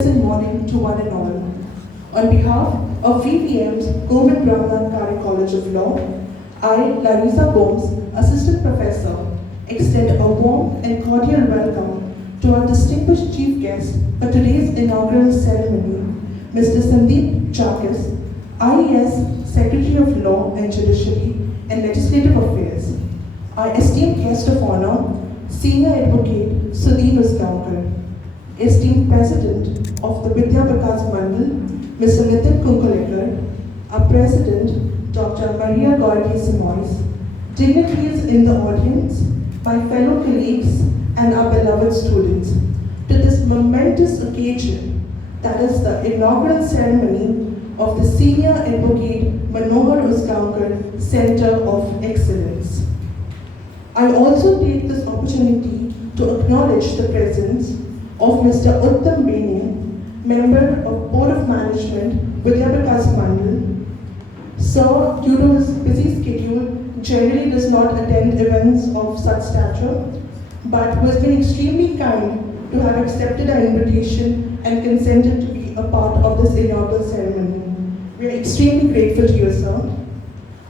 Pleasant morning to one and all. On behalf of VVM's Govind Kare College of Law, I, Larissa Gomes, Assistant Professor, extend a warm and cordial welcome to our distinguished chief guest for today's inaugural ceremony, Mr. Sandip Jacques, IES Secretary of Law and Judiciary and Legislative Affairs. Our esteemed guest of honor, Senior Advocate Sudin esteemed President of the Vidya Vikas Mandal, Mr. Nitin Kunkolienkar, our President, Dr. Goretti Simoes, dignitaries in the audience, my fellow colleagues, and our beloved students, to this momentous occasion, that is the inaugural ceremony of the Senior Advocate MANOHAR USGAONKAR Center of Excellence. I also take this opportunity to acknowledge the presence of Mr. Uttam Bene, Member of Board of Management, Vidya Vikas Mandal. Sir, due to his busy schedule, generally does not attend events of such stature, but who has been extremely kind to have accepted our invitation and consented to be a part of this inaugural ceremony. We are extremely grateful to you, sir.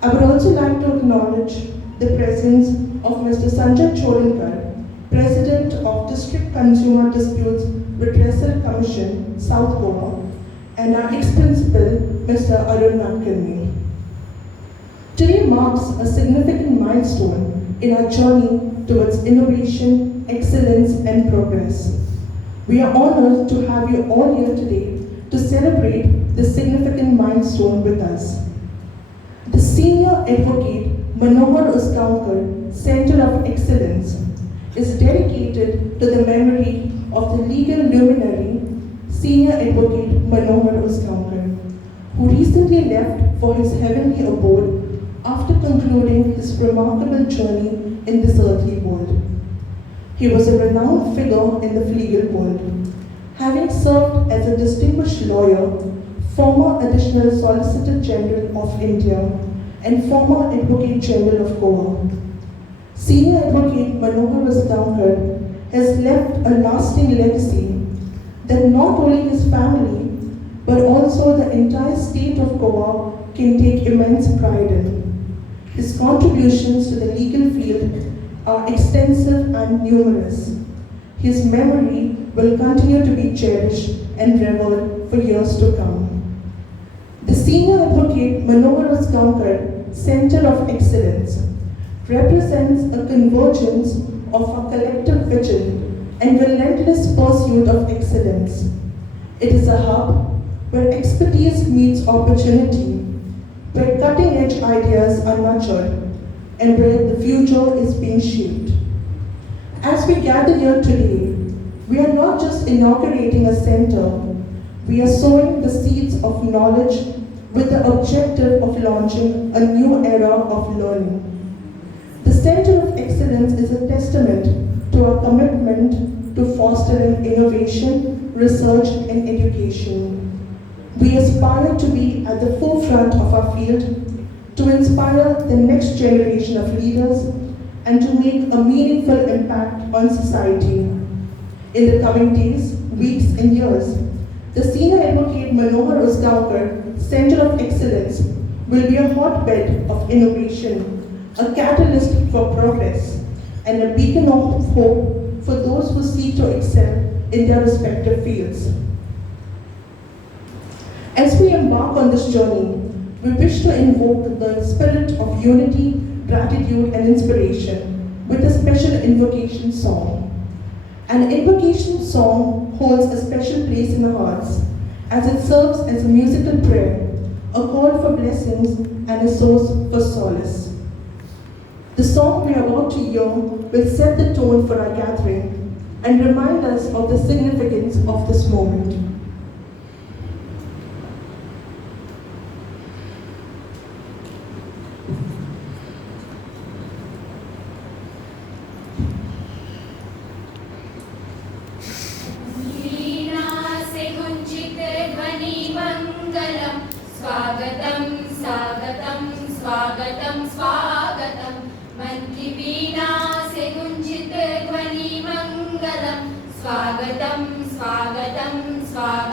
I would also like to acknowledge the presence of Mr. Sanjay Chodankar, President of District Consumer Disputes Redressal Commission, South Goa, and our ex-principal, Mr. Arun Nadkarni. Today marks a significant milestone in our journey towards innovation, excellence, and progress. We are honored to have you all here today to celebrate this significant milestone with us. The Senior Advocate MANOHAR USGAONKAR Center of Excellence is dedicated to the memory of the legal luminary, Senior Advocate MANOHAR USGAONKAR, who recently left for his heavenly abode after concluding his remarkable journey in this earthly world. He was a renowned figure in the legal world, having served as a distinguished lawyer, former Additional Solicitor General of India, and former Advocate General of Goa. Senior Advocate MANOHAR USGAONKAR has left a lasting legacy that not only his family, but also the entire state of Goa can take immense pride in. His contributions to the legal field are extensive and numerous. His memory will continue to be cherished and revered for years to come. The Senior Advocate MANOHAR USGAONKAR Center of Excellence represents a convergence of our collective vision and relentless pursuit of excellence. It is a hub where expertise meets opportunity, where cutting-edge ideas are nurtured, and where the future is being shaped. As we gather here today, we are not just inaugurating a center, we are sowing the seeds of knowledge with the objective of launching a new era of learning. The Center of Excellence is a testament to our commitment to fostering innovation, research, and education. We aspire to be at the forefront of our field, to inspire the next generation of leaders, and to make a meaningful impact on society. In the coming days, weeks, and years, the Senior Advocate MANOHAR USGAONKAR Center of Excellence will be a hotbed of innovation, a catalyst for progress, and a beacon of hope for those who seek to excel in their respective fields. As we embark on this journey, we wish to invoke the spirit of unity, gratitude, and inspiration with a special invocation song. An invocation song holds a special place in our hearts as it serves as a musical prayer, a call for blessings, and a source for solace. The song we are about to hear will set the tone for our gathering and remind us of the significance of this moment. स्वागतं स्वागतं स्वागतं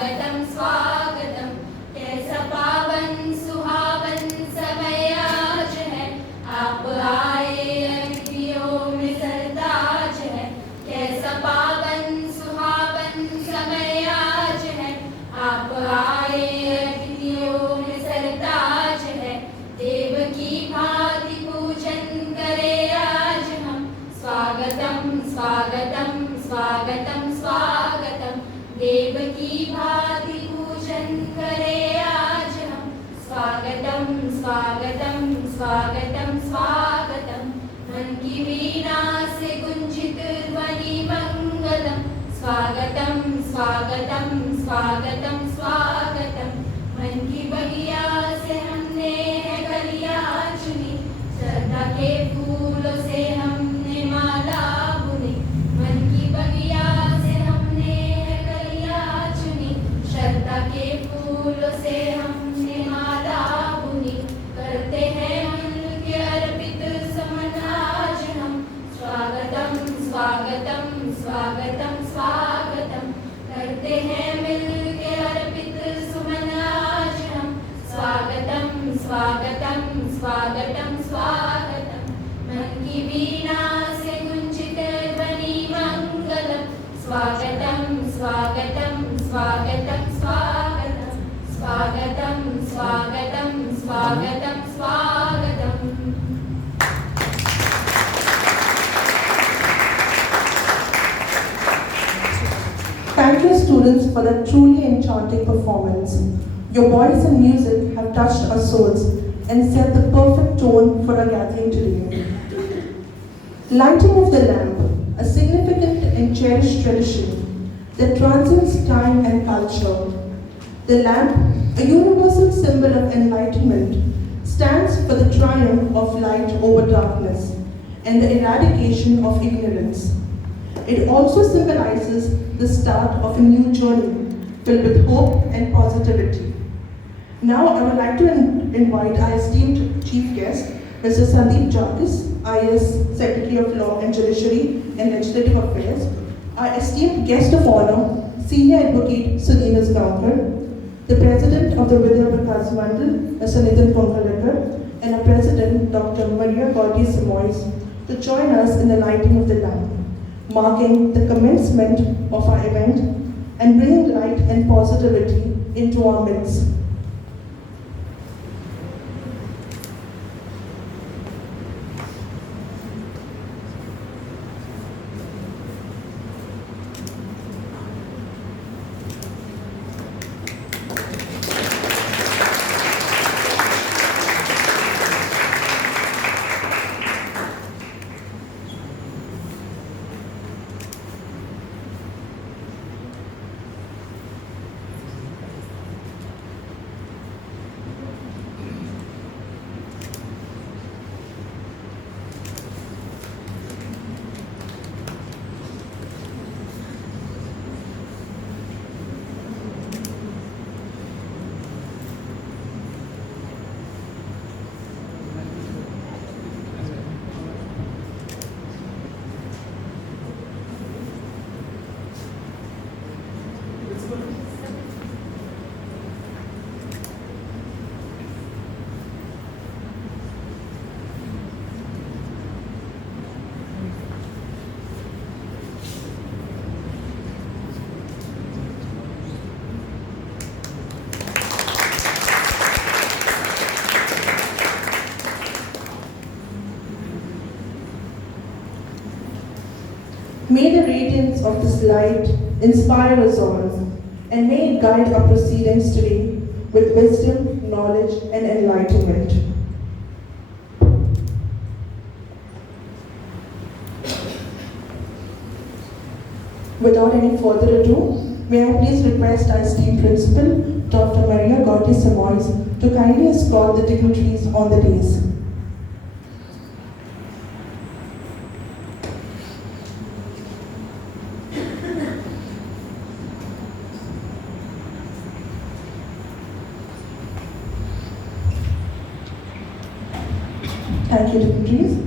की भांति पूजन करे आज हम। स्वागतम स्वागतम स्वागतम स्वागतम, मन की वीणा से गुंजित ध्वनि मंगलम। स्वागतम स्वागतम स्वागतम स्वागतम, मन की बगिया से हमने है कलिया चुनी। श्रद्धा के फूलों से हमने माला बुनी। मन की बगिया से हमने है कलिया चुनी। श्रद्धा के फूलों से हमने माला बुनी। करते हैं मिलके अर्पित समन आज हम। स्वागतम स्वागतम स्वागतम स्वागतम, करते हैं मिलके अर्पित सुमन आज हम। स्वागतम स्वागतम स्वागतम स्वागतम, मन की वीणा से गुंजित ध्वनि मंगलम। स्वागतम स्वागतम स्वागतम स्वागतम, स्वागतम स्वागतम स्वागतम स्वागतम। Thank you, students, for that truly enchanting performance. Your voice and music have touched our souls and set the perfect tone for our gathering today. Lighting of the lamp, a significant and cherished tradition that transcends time and culture. The lamp, a universal symbol of enlightenment, stands for the triumph of light over darkness and the eradication of ignorance. It also symbolizes the start of a new journey filled with hope and positivity. Now I would like to invite our esteemed chief guest, Mr. Sandip Jacques, IS Secretary of Law and Judiciary and Legislative Affairs, our esteemed guest of honor, Senior Advocate Sudin the President of the Goretti Simoes, Mr. Nitin Kunkolienkar, and our President, Dr. Goretti Simoes, to join us in the lighting of the lamp, marking the commencement of our event and bringing light and positivity into our midst. May the radiance of this light inspire us all, and may it guide our proceedings today with wisdom, knowledge, and enlightenment. Without any further ado, may I please request our esteemed Principal, Dr. Goretti Simoes, to kindly escort the dignitaries on the dais. Thank you, dignitaries.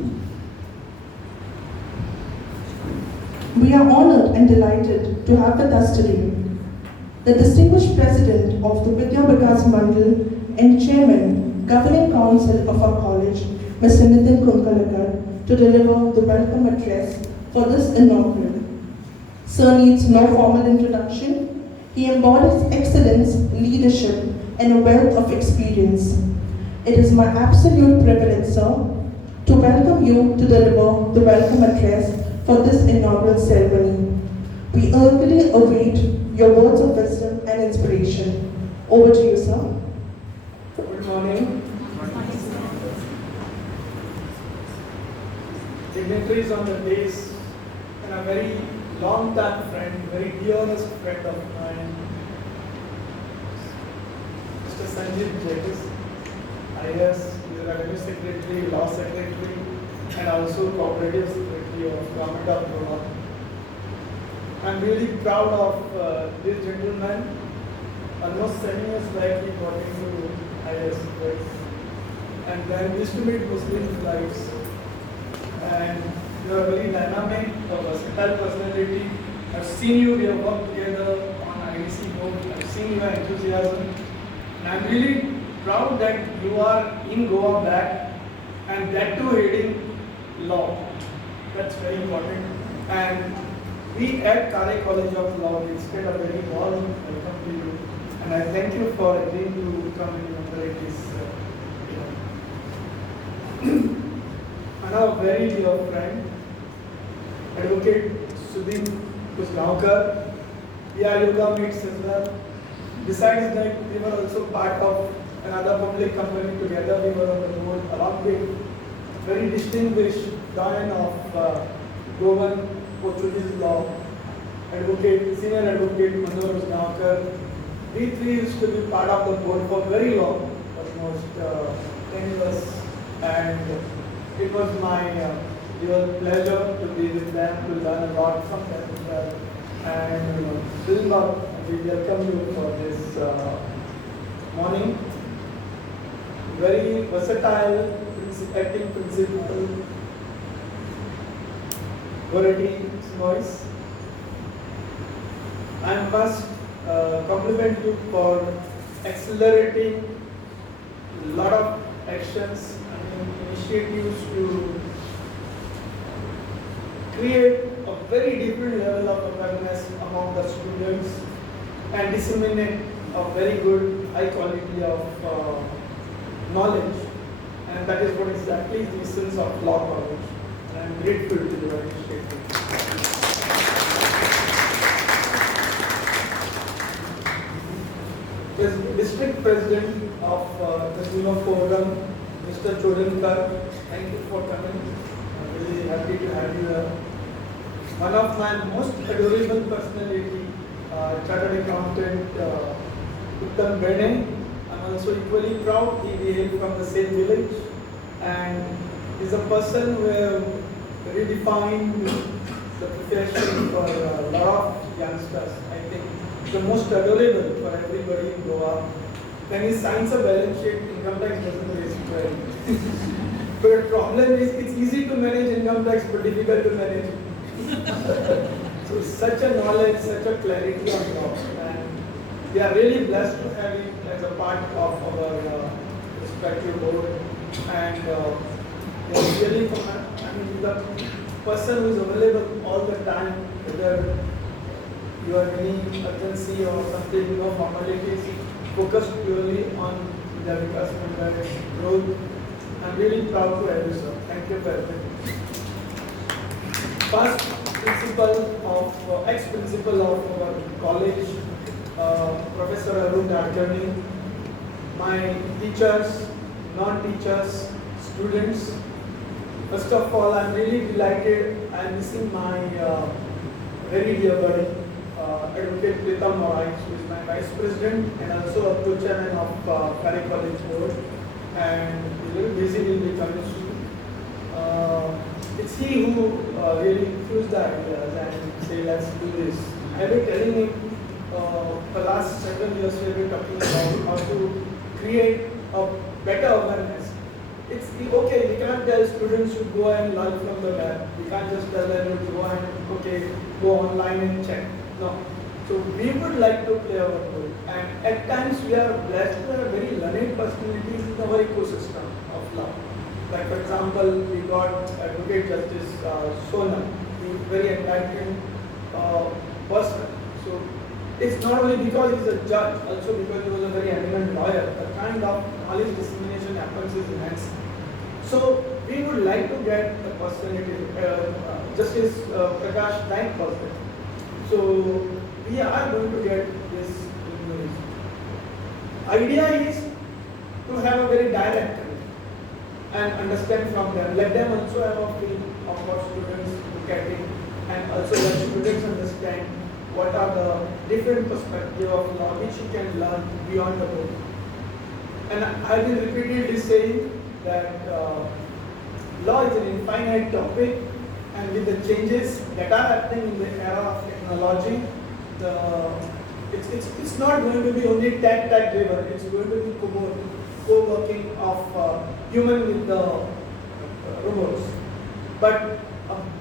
We are honored and delighted to have with us today the distinguished President of the Vidya Vikas Mandal and Chairman, Governing Council of our college, Mr. Nitin Kunkolienkar, to deliver the welcome address for this inaugural. Sir needs no formal introduction. He embodies excellence, leadership, and a wealth of experience. It is my absolute privilege, sir, to welcome you to deliver the welcome address for this inaugural ceremony. We eagerly await your words of wisdom is on the dais, and a very long-time friend, very dearest friend of mine, Mr. Sandip Jacques, IAS, he is a Revenue Secretary, Law Secretary, and also Cooperative Secretary of Government of Goa. I'm really proud of this gentleman. Almost 7 years back, he got into IAS, right? And then we used to meet Muslim lives. And you are a very dynamic, versatile personality. I've seen you, we have worked together on IDC board. I've seen your enthusiasm. And I'm really proud that you are in Goa back, and that too heading law. That's very important. And we at Kare College of Law extend a very warm welcome to you. And I thank you for agreeing to come and inaugurate this. I have a very dear friend, Advocate Sudin Usgaonkar. We are yoga mates as well. Besides that, we were also part of another public company together. We were on the board along with very distinguished doyen of Govind Portuguese law, Senior Advocate MANOHAR USGAONKAR. We three used to be part of the board for very long, almost 10 years, and it was my real pleasure to be with them, to learn a lot from them as well. And this is what we welcome you for this morning. Very versatile acting principal, Goretti Simoes. I must compliment you for accelerating a lot of actions and initiatives to create a very different level of awareness among the students and disseminate a very good high quality of knowledge. And that is what exactly is the essence of law college. And I am grateful to your initiative. The District President of the School of Forum, Mr. Chodankar, thank you for coming. I'm really happy to have you here. One of my most adorable personality, Chartered Accountant Uttam Bene. I'm also equally proud. We hail from the same village, and is a person who have redefined the profession for a lot of youngsters. I think the most adorable for everybody in Goa. When he signs a balance sheet, income tax doesn't raise well. But the problem is, it's easy to manage income tax, but difficult to manage. So such a knowledge, such a clarity on law, and we are really blessed to have him as a part of our respective board. And we are really, the person who is available all the time, whether you are any urgency or something, no formalities, focused purely on the recruitment and growth. I'm really proud to have you, sir. Thank you very much. Past ex-principal of our college, Professor Arun Nadkarni, my teachers, non-teachers, students. First of all, I'm really delighted. I'm missing my very dear buddy, Advocate Uttam Bene, who is my Vice President and also a co-chairman of Kare College Board, and he's very busy in the coming soon. It's he who really infused the ideas and say, let's do this. I've been telling him for the last several years we have been talking about how to create a better awareness. It's okay, we can't tell students to go and learn from the web. We can't just tell them to go and go online and check. No. So we would like to play our role. And at times we are blessed to have very learned personalities in our ecosystem of law. Like for example, we got Advocate Justice Sona, who is very enlightened person. So it's not only because he's a judge, also because he was a very eminent lawyer. The kind of knowledge dissemination happens is immense. So we would like to get the personality, Justice Prakash Naik person. So we are going to get this information. Idea is to have a very direct and understand from them. Let them also have a feel of what students look at it, and also let students understand what are the different perspectives of law which you can learn beyond the book. And I've been repeatedly saying that law is an infinite topic, and with the changes that are happening in the era of technology, it's not going to be only tech driven, it's going to be co-working of human with the robots. But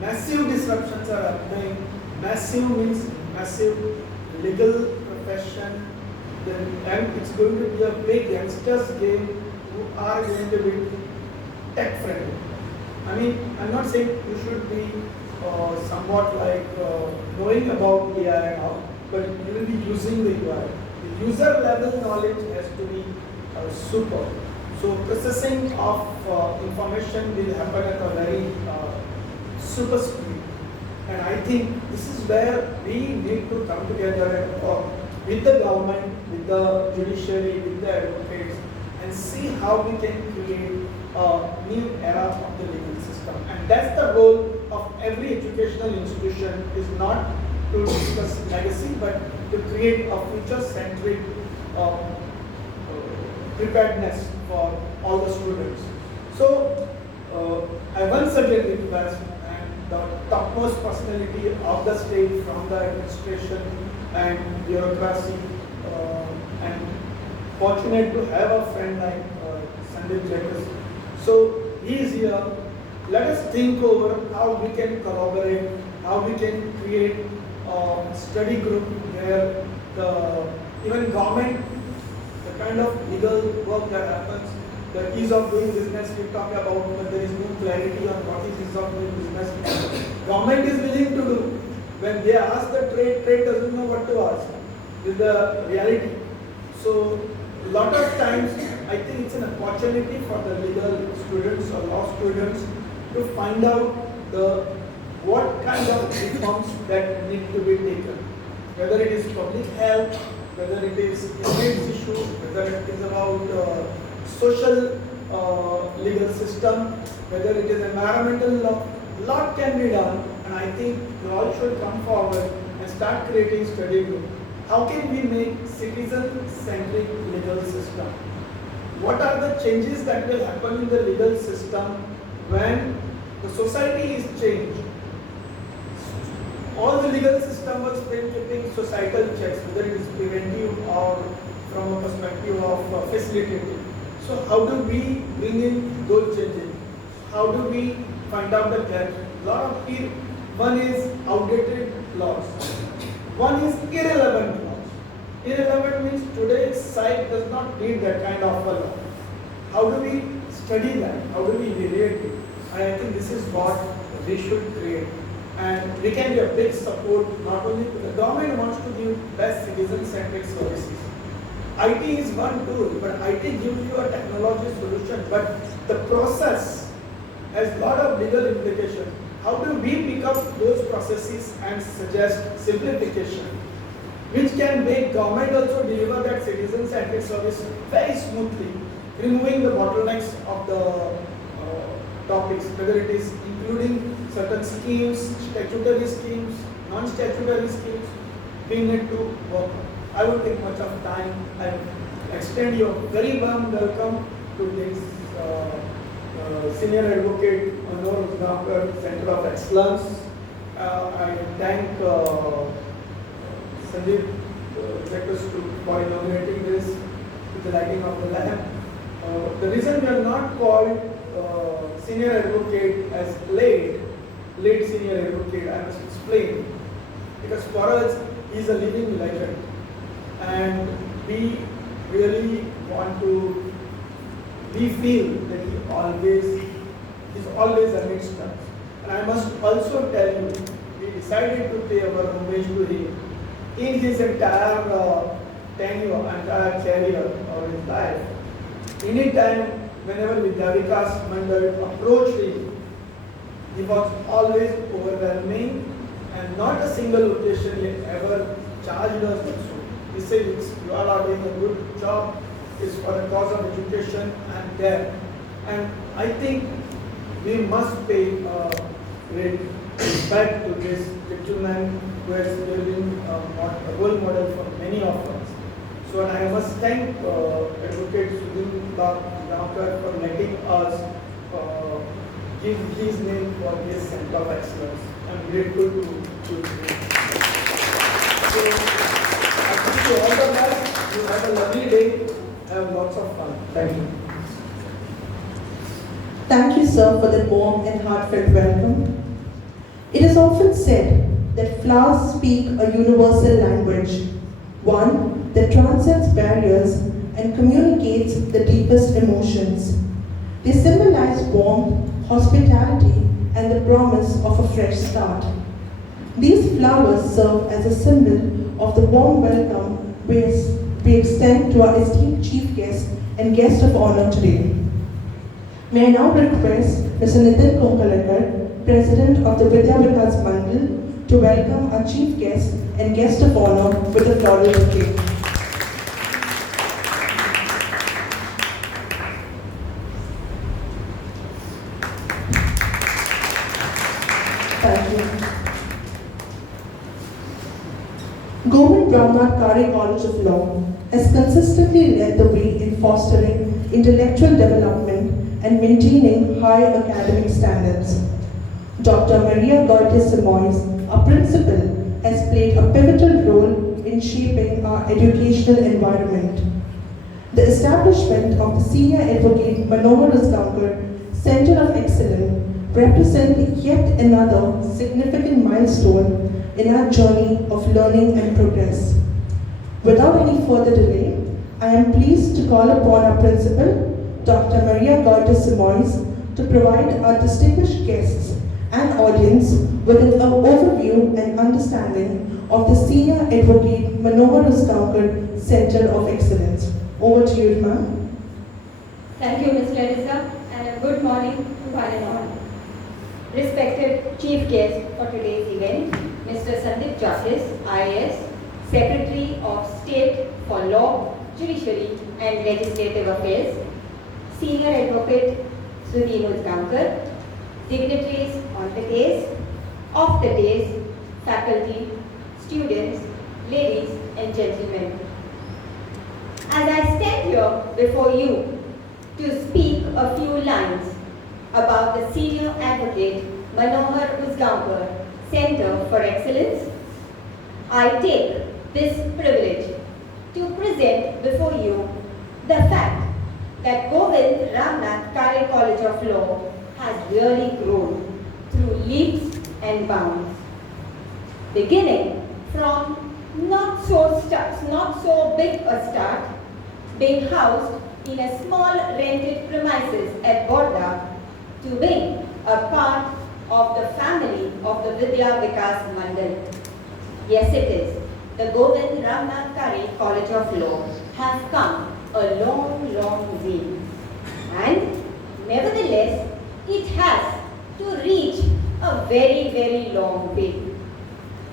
massive disruptions are happening. Massive means massive legal profession, and it's going to be a big youngsters game who are going to be tech friendly. I mean, I'm not saying you should be somewhat like knowing about AI and all, but you will be using the UI. The user level knowledge has to be super. So processing of information will happen at a very super speed. And I think this is where we need to come together and with the government, with the judiciary, with the advocates, and see how we can create a new era of the legal system. And that's the role of every educational institution, is not to discuss legacy, but to create a future-centric preparedness for all the students. So I once again request the topmost personality of the state, from the administration and bureaucracy, and fortunate to have a friend like Sandip Jacques. So he is here. Let us think over how we can collaborate, how we can create a study group where even government, the kind of legal work that happens, the ease of doing business we talk about, but there is no clarity on what is ease of doing business. Government is willing to do. When they ask the trade doesn't know what to ask. This is the reality. So a lot of times I think it's an opportunity for the legal students or law students to find out what kind of reforms that need to be taken. Whether it is public health, whether it is image issue, whether it is about social legal system, whether it is environmental law, lot can be done, and I think you all should come forward and start creating study group. How can we make citizen-centric legal system? What are the changes that will happen in the legal system when the society is changed? All the legal system was keeping societal checks, whether it is preventive or from a perspective of facilitative. So how do we bring in those changes? How do we find out the gap? One is outdated laws. One is irrelevant laws. Irrelevant means today's site does not need that kind of a law. How do we study that? How do we relate it? And I think this is what we should create. And we can be a big support, not only to the government wants to give best citizen-centric services. IT is one tool, but IT gives you a technology solution. But the process has a lot of legal implications. How do we pick up those processes and suggest simplification, which can make government also deliver that citizen-centric service very smoothly, removing the bottlenecks of the topics, whether it is including certain schemes, statutory schemes, non-statutory schemes, we need to work on. I won't take much of time. I extend your very warm welcome to this Senior Advocate MANOHAR USGAONKAR Center of Excellence. I thank Sandip Jacques for inaugurating this with the lighting of the lamp. The reason we are not called Senior Advocate as lead Senior Advocate, I must explain, because for us he is a living legend. And we really want to, we feel that he is always amidst us. And I must also tell you, we decided to pay our homage to him in his entire tenure, entire career or his life. Anytime, whenever Vidyavika's Mandal approached him, he was always overwhelming, and not a single occasion he ever charged us also. He said, you all are doing a good job, it's for the cause of education and there. And I think we must pay great respect to this gentleman who has been a role model for many of us. So and I must thank Advocate Sudin Jacques for letting us give his name for this Center of Excellence. I'm grateful to choose him. So I wish you all the best. You have a lovely day. Have lots of fun. Thank you. Thank you, sir, for that warm and heartfelt welcome. It is often said that flowers speak a universal language, one that transcends barriers and communicates the deepest emotions. They symbolize warmth, hospitality, and the promise of a fresh start. These flowers serve as a symbol of the warm welcome we extend to our esteemed chief guest and guest of honor today. May I now request Mr. Nitin Kunkolienkar, President of the Vidya Vikas Mandal, to welcome our chief guest and guest of honor with a floral bouquet. Thank you. Govind Ramnath Kare College of Law has consistently led the way in fostering intellectual development and maintaining high academic standards. Dr. Goretti Simoes, our principal, has played a pivotal role in shaping our educational environment. The establishment of the Senior Advocate MANOHAR USGAONKAR Center of Excellence represents yet another significant milestone in our journey of learning and progress. Without any further delay, I am pleased to call upon our principal, Dr. Goretti Simoes, to provide our distinguished guests and audience with an overview and understanding of the Senior Advocate MANOHAR USGAONKAR Center of Excellence. Over to you, ma'am. Thank you, Ms. Larissa, and good morning to one and all. Respected Chief Guest for today's event, Mr. Sandip Jacques, IAS, Secretary of State for Law, Judiciary and Legislative Affairs, Senior Advocate Sudin USGAONKAR, dignitaries on the days, off the days, faculty, students, ladies and gentlemen. As I stand here before you to speak a few lines about the Senior Advocate MANOHAR USGAONKAR Center for Excellence, I take this privilege to present before you the fact that Govind Ramnath Kare College of Law has really grown through leaps and bounds, beginning from not so big a start, being housed in a small rented premises at Borda, to being a part of the family of the Vidya Vikas Mandal. Yes, it is. The Govind Ramnath Kare College of Law has come a long, long way. And nevertheless, it has to reach a very, very long way.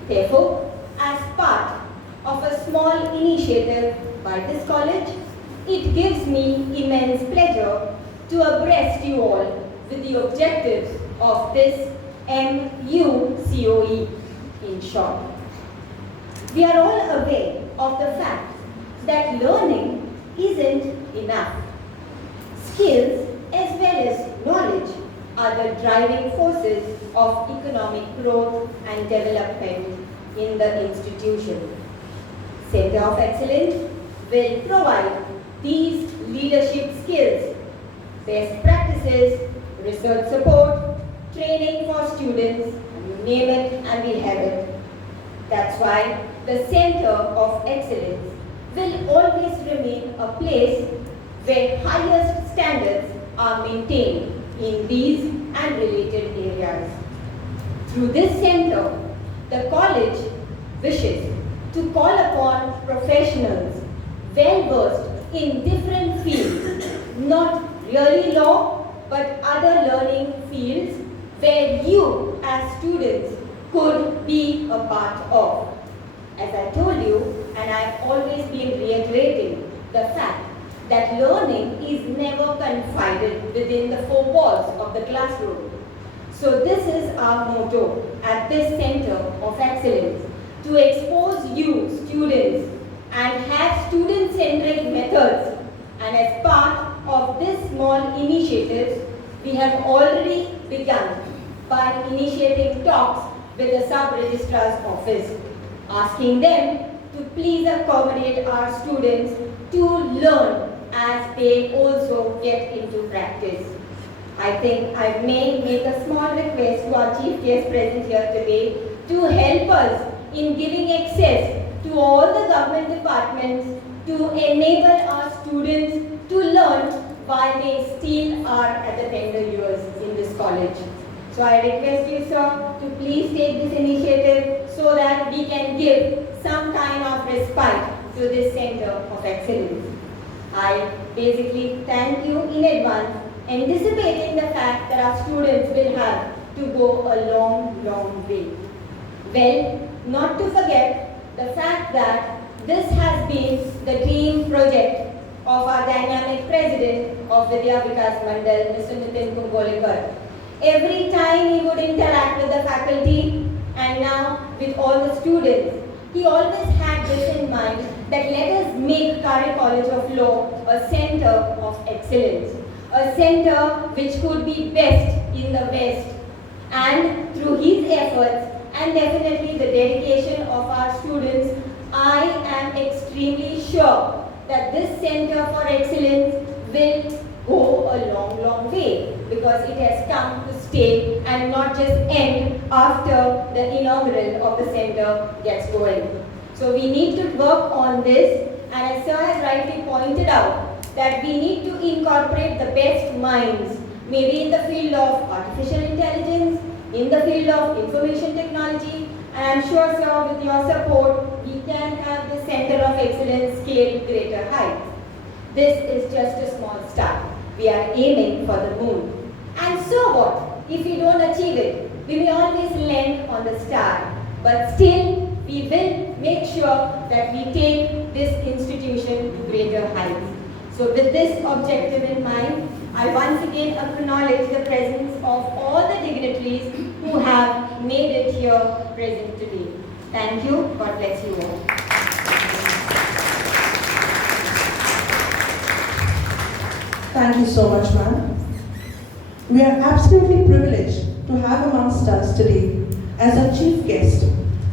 Therefore, as part of a small initiative by this college, it gives me immense pleasure to abreast you all with the objectives of this MUCOE in short. We are all aware of the fact that learning isn't enough. Skills as well as knowledge are the driving forces of economic growth and development in the institution. Center of Excellence will provide these leadership skills, best practices, research support, training for students, you name it and we have it. That's why the Center of Excellence will always remain a place where highest standards are maintained in these and related areas. Through this center, the college wishes to call upon professionals well-versed in different fields, not really law, but other learning fields where you as students could be a part of. As I told you, and I've always been reiterating the fact that learning is never confined within the four walls of the classroom. So this is our motto at this Center of Excellence, to expose you, students, and have student-centric methods. And as part of this small initiative, we have already begun by initiating talks with the Sub-Registrar's office, asking them to please accommodate our students to learn as they also get into practice. I think I may make a small request to our chief guest present here today to help us in giving access to all the government departments to enable our students to learn while they still are at the tender years in this college. So I request you, sir, to please take this initiative so that we can give some kind of respite to this Center of Excellence. I basically thank you in advance, anticipating the fact that our students will have to go a long, long way. Well, not to forget the fact that this has been the dream project of our dynamic president of Vidya Vikas Mandal, Mr. Nitin Kunkolienkar. Every time he would interact with the faculty and now with all the students, he always had this in mind that let us make Kare College of Law a center of excellence, a center which could be best in the West. And through his efforts and definitely the dedication of our students, I am extremely sure that this Center for Excellence will go a long, long way, because it has come to stay and not just end after the inaugural of the center gets going. So we need to work on this, and as Sir has rightly pointed out, that we need to incorporate the best minds, maybe in the field of artificial intelligence, in the field of information technology, and I'm sure, sir, with your support, we can have the Center of Excellence scale greater heights. This is just a small start. We are aiming for the moon. And so what? If we don't achieve it, we may always land on the star. But still, we will make sure that we take this institution to greater heights. So with this objective in mind, I once again acknowledge the presence of all the dignitaries who have made it here present today. Thank you. God bless you all. Thank you so much, ma'am. We are absolutely privileged to have amongst us today as our chief guest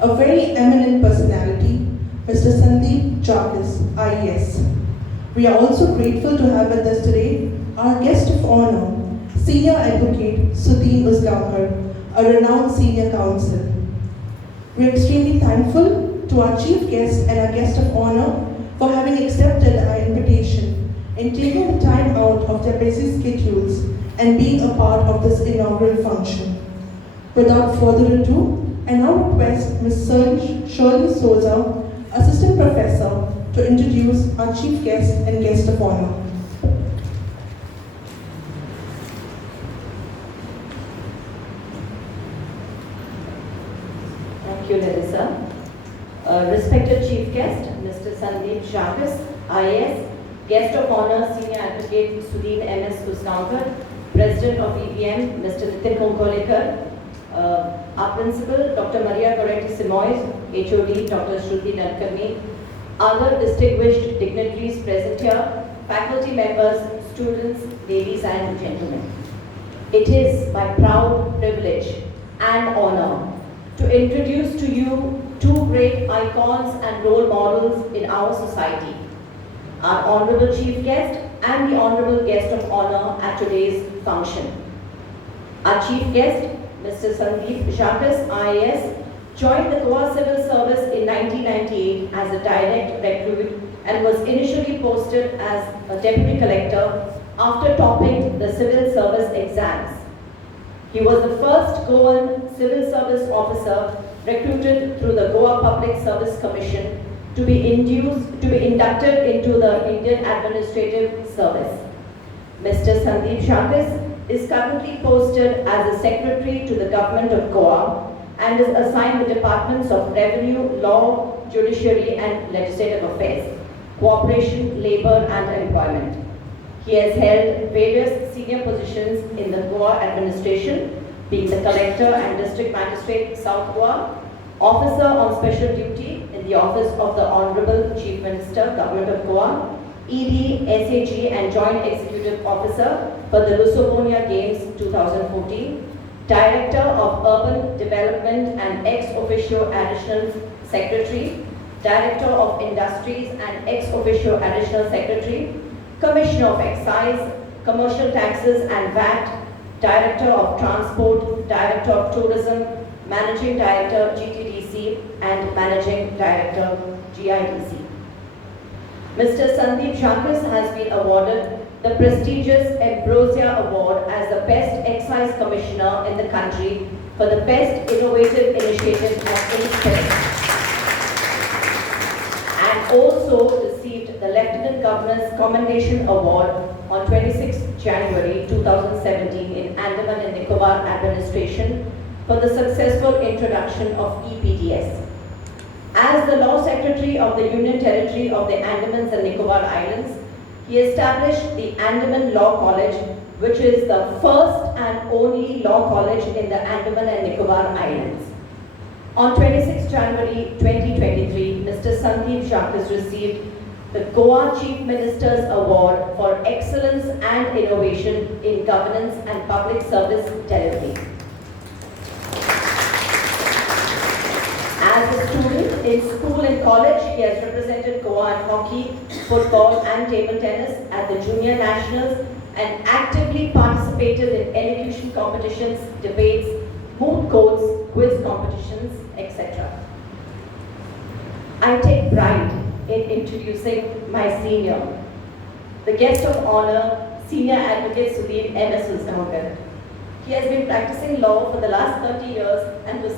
a very eminent personality, Mr. Sandip Jacques, IES. We are also grateful to have with us today our guest of honor, Senior Advocate Sudin USGAONKAR, a renowned senior counsel. We are extremely thankful to our chief guest and our guest of honor for having accepted our invitation and taking the time out of their busy schedules and being a part of this inaugural function. Without further ado, I now request Ms. Shirley Souza, Assistant Professor, to introduce our chief guest and guest of honor. Thank you, Larissa. Respected Chief Guest, Mr. Sandip Jacques, IAS, Guest of Honor, Senior Advocate Sudin MS USGAONKAR, President of VVM, Mr. Nitin Kunkolienkar, our Principal, Dr. Goretti Simoes, HOD, Dr. Shri Nadkarni, other distinguished dignitaries present here, faculty members, students, ladies and gentlemen. It is my proud privilege and honor to introduce to you two great icons and role models in our society, our Honorable Chief Guest and the Honorable Guest of Honor at today's function. Our Chief Guest, Mr. Sandip Jacques, IAS, joined the Goa Civil Service in 1998 as a direct recruit and was initially posted as a Deputy Collector after topping the Civil Service exams. He was the first Goan Civil Service officer recruited through the Goa Public Service Commission to be inducted into the Indian Administrative Service. Mr. Sandip Jacques is currently posted as a Secretary to the Government of Goa and is assigned the Departments of Revenue, Law, Judiciary and Legislative Affairs, Cooperation, Labour and Employment. He has held various senior positions in the Goa administration, being the Collector and District Magistrate, South Goa, Officer on Special Duty in the Office of the Honorable Chief Minister, Government of Goa, ED, SAG and Joint Executive Officer for the Lusovonia Games 2014, Director of Urban Development and ex-officio Additional Secretary, Director of Industries and ex-officio Additional Secretary, Commissioner of Excise, Commercial Taxes and VAT, Director of Transport, Director of Tourism, Managing Director GTDC and Managing Director GIDC. Mr. Sandip Jacques has been awarded the prestigious Ambrosia Award as the Best Excise Commissioner in the country for the Best Innovative Initiative at INSPEC, and also received the Lieutenant Governor's Commendation Award on 26 January 2017 in Andaman and Nicobar Administration for the successful introduction of EPDS. As the Law Secretary of the Union Territory of the Andamans and Nicobar Islands, he established the Andaman Law College, which is the first and only law college in the Andaman and Nicobar Islands. On 26 January 2023, Mr. Sandip Jacques received the Goa Chief Minister's Award for Excellence and Innovation in Governance and Public Service Delivery. As a student in school and college, he has represented Goa in hockey, football and table tennis at the junior nationals and actively participated in elocution competitions, debates, moot courts, quiz competitions, etc. I take pride in introducing my senior, the guest of honor, Senior Advocate Sudin USGAONKAR. He has been practicing law for the last 30 years and was,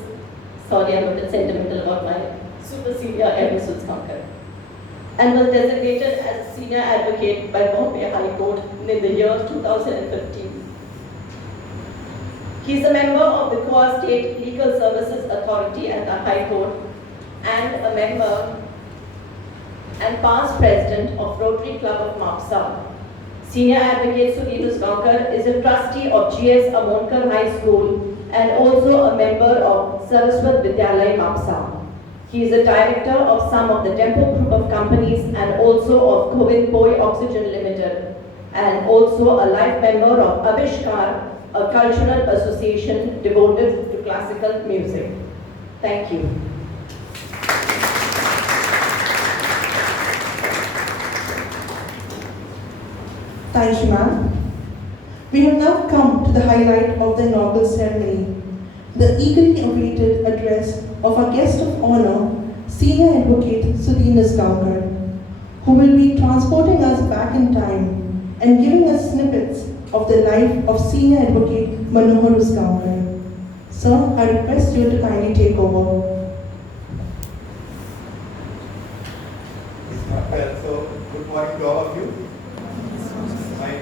sorry, I'm a bit sentimental about my super senior USGAONKAR, and was designated as a senior advocate by Bombay High Court in the year 2015. He is a member of the Goa State Legal Services Authority at the High Court and a member and past president of Rotary Club of Margao. Senior Advocate Sudin USGAONKAR is a trustee of GS Amonkar High School and also a member of Saraswat Vidyalaya Margao. He is a director of some of the Tempo Group of companies and also of Govind Boy Oxygen Limited, and also a life member of Avishkar, a cultural association devoted to classical music. Thank you. Thank you, ma'am. We have now come to the highlight of the inaugural ceremony, the eagerly awaited address of our guest of honor, Senior Advocate Sudin USGAONKAR, who will be transporting us back in time and giving us snippets of the life of Senior Advocate MANOHAR USGAONKAR. Sir, I request you to kindly take over. Well, so good morning to all of you. My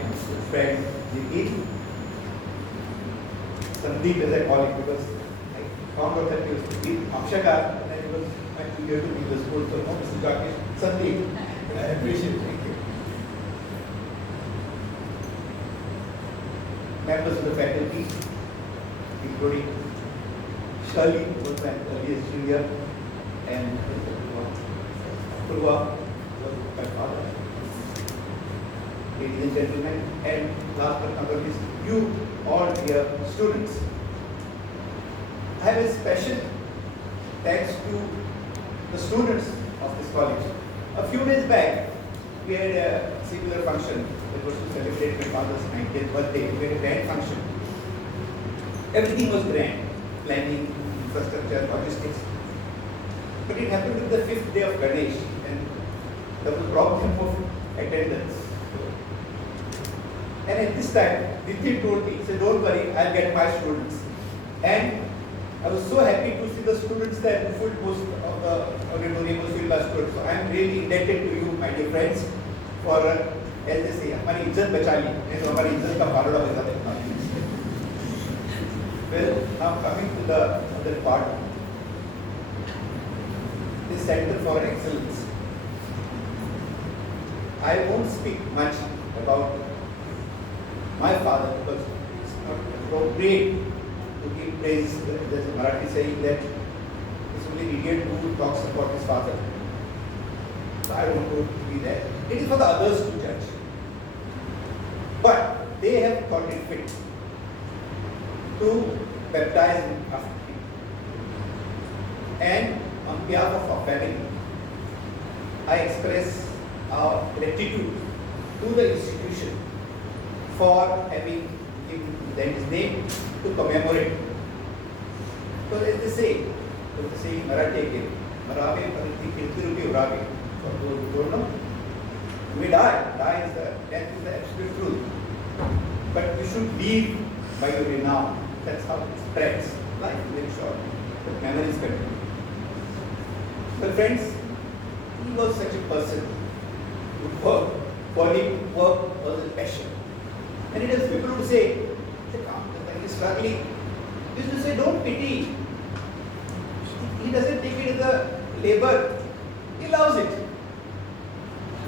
friend Nitin, Sandip as I call it, because I found out that he was Nitin Akshakar and I was actually here to be the school. So no, Mr. Jacques, Sandip, I appreciate it. Thank you. Members of the faculty, including Shri, who was my earliest junior, and Purva, was my father. Ladies and gentlemen, and last but not least, you all dear students. I have a special thanks to the students of this college. A few days back, we had a similar function that was to celebrate my father's 90th birthday. We had a grand function. Everything was grand, planning, infrastructure, logistics. But it happened on the 5th day of Ganesh, and there was a problem of attendance. And at this time, Nitin told me, he said, don't worry, I'll get my students. And I was so happy to see the students there in full post of the auditorium was filled by students. So I am really indebted to you, my dear friends, for, as they say, हमारी इज्जत बचा ली, नहीं तो हमारी इज्जत का फाड़ोड़ा बचा देता। Well, now coming to the other part, the Center for Excellence. I won't speak much about my father because it's not appropriate to give praise. There's a Marathi saying that it's only an idiot who talks about his father. So I don't want to be there. It is for the others to judge. But they have thought it fit to baptize him after him. And on behalf of our family, I express our gratitude to the institution for having given them his name to commemorate. So as they say in Marathi again, Marave Pariti Kirtirupi Urave. For those who don't know, we die. Death is the absolute truth. But you should live by your renown. That's how it spreads. Life is very short, but memories continue. But friends, he was such a person who worked. For him, work was a passion. And it has people who say, he is struggling. He used to say, don't pity. He doesn't take it as a labor. He loves it.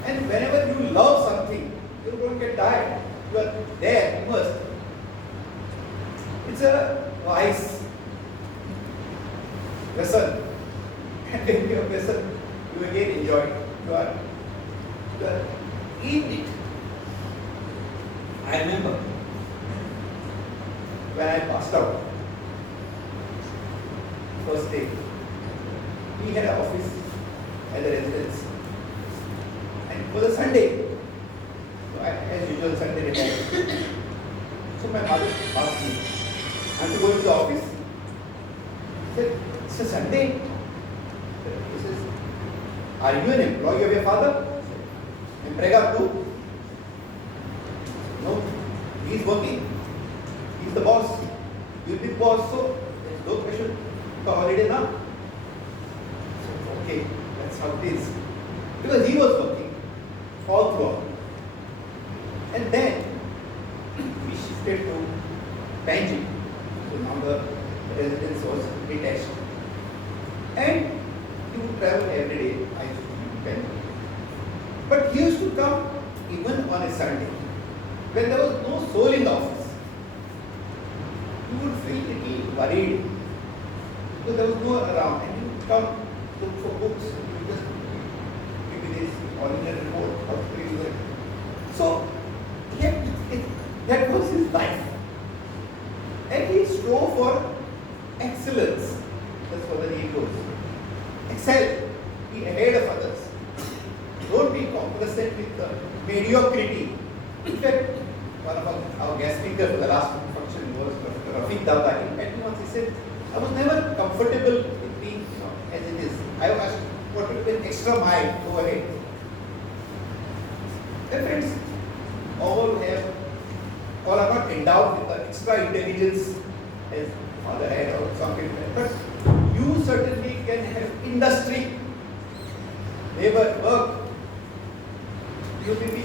And whenever you love something, you don't get tired. You are there, immersed. It's a vice vessel. And when you are vessel, you again enjoy it. You are in it. I remember when I passed out, first day, we had an office at the residence. And it was a Sunday. So as usual, Sunday night. So my mother asked me, I'm to go to the office. I said, it's a Sunday. He says, are you an employee of your father? Empregado too? No, he is working. He is the boss. You will be the boss, so there is no question for holiday now. So, okay, that's how it is. Because he was working all throughout. And then we shifted to Panjim. So now the residence was detached. And he would travel every day. I used to be in Panjim. But he used to come even on a Sunday, when there was no soul in the office. You would feel a little worried, because there was no one around, and you would come look for books, and you would just maybe this ordinary report, how to use it. So that was his life. And he strove for excellence. That's what the name goes. Excel, be ahead of others. Don't be complacent with the mediocrity. In fact, one of our guest speakers for the last function was Rafiq Dada. And once he said, I was never comfortable with being as it is. I asked, what would be an extra mile? Go ahead. And friends, all are not endowed with the extra intelligence as father had or something like that. But you certainly can have industry, labor, work. You may be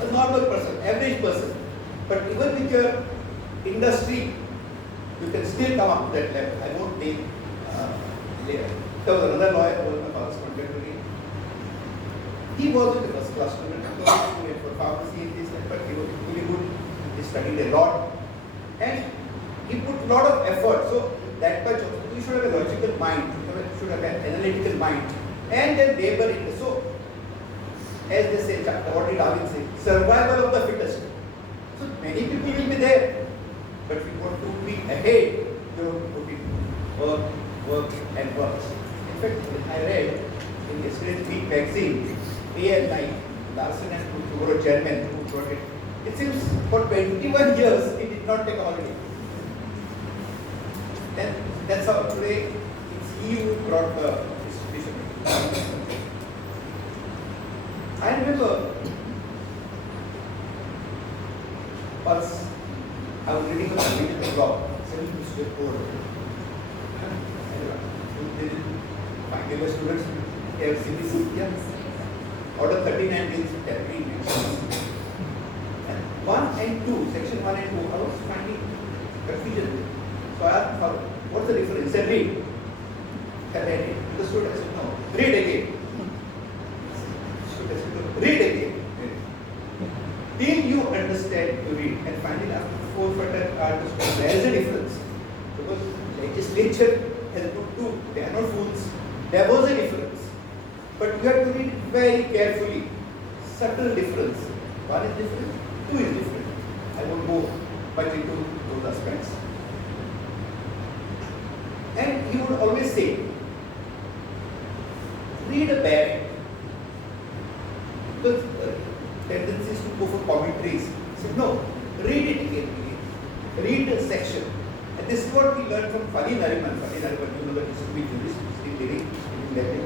a normal person, average person, but even with your industry, you can still come up to that level. I won't name there. There was another lawyer who was my father's contemporary. He was a first class student. He went for pharmacy and this, but he was really good. He studied a lot, and he put a lot of effort. So that much, you should have a logical mind, you should have an analytical mind, and then labor in. So as they say, what did Darwin say? Survival of the fittest. So many people will be there, but if you want to be ahead, you have to put in work and work. In fact, I read in yesterday's week magazine, day and night, Larson and Kugoro chairman who brought it. It seems for 21 years he did not take a holiday. And that's how today it's he who brought the institution. I remember once I was reading a political blog, 7 years old. They were students, they have CBC, yes. Order 39 means category mentions. And 1 and 2, section 1 and 2, I was finding confusion. So I asked, what's the difference? He said, read. I read it. The student said, no, read again. Read again. Till you understand, you read. And finally, after forfeited artists. There is a difference. Because legislature has put two, they are not fools. There was a difference. But you have to read it very carefully. Subtle difference. One is different, two is different. I won't go much into those aspects. And he would always say, read a barrack. Because tendency is to go for commentaries. He said, no, read it again. Read a section. And this is what we learned from Fali Nariman. Fali Nariman, you know that used to be jurist, still living in Delhi.